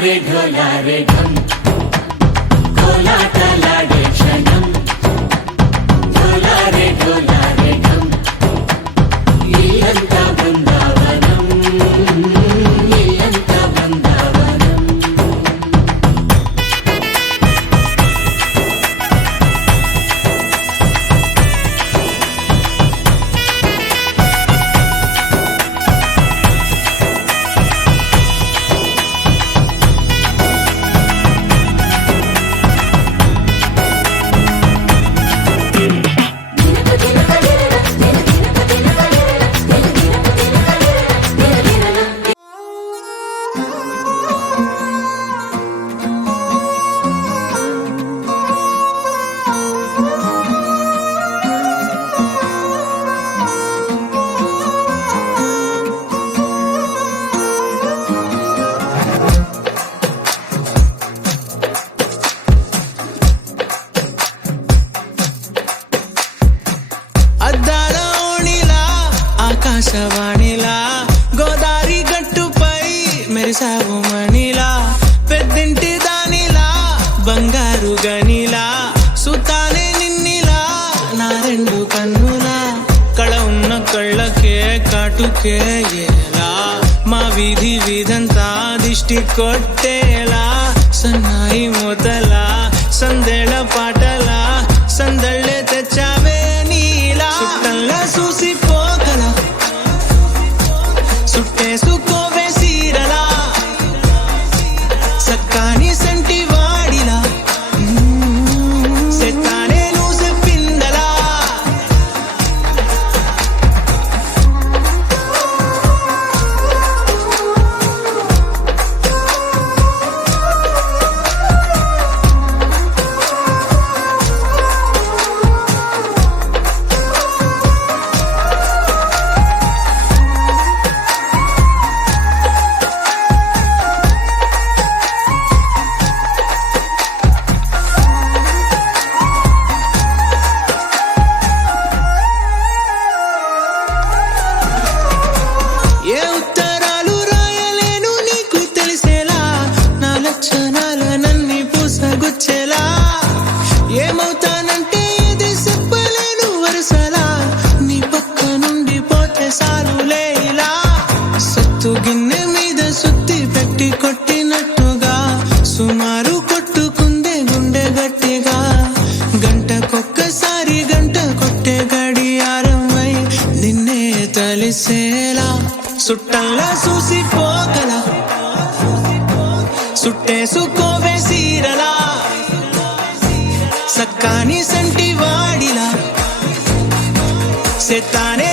ढोलारे ढोलारे ढम कोलाटलाडे क्षणम ढोलारे ढोलारे ढम इल्लंता बृंदावनम इल्लंता बृंदावनम ఆకాశవాణిలా గోదారి గట్టుపై మెరిసావు మణిలా పెద్దింటి దానిలా బంగారు గనిలా సుతానే నిన్నిలా నా రెండు కన్నులా కళ ఉన్న కళ్ళకే కాటుకే ఎలా మా వీధి వీధంతా దిష్టి కొట్టేలా సన్నాయి మూతలా సందేళ పాటలా సందళ్ళే తెచ్చావే నీలా చుట్టంలా చూసిపోగల సుట్టేసుకోవే సీరలా సక్కాని సంటి వాడిలా సెత్తానే నువ్వు చెప్పిందలా ఏ ఉత్తరాలు రాయలేను నీకు తెలిసేలా నా లక్షణాలనన్నీ పూసగుచ్చేలా ఏమవుతానంటే ఇది చెప్పలేను వరుసలా నీ పక్క నుండి పోతే సారులే ఇలా సత్తు గిన్నె మీద సుత్తి పెట్టి కొట్టినట్టుగా సుమారు కొట్టుకుందే గుండె గట్టిగా గంటకొక్కసారి గంట కొట్టే గడియారమై నిన్నే తలిసేలా సుట్టంలా చూసిపోగల సుట్టేసుకోవే సీరలా సక్కాని సంటి వాడిలా సెత్తానే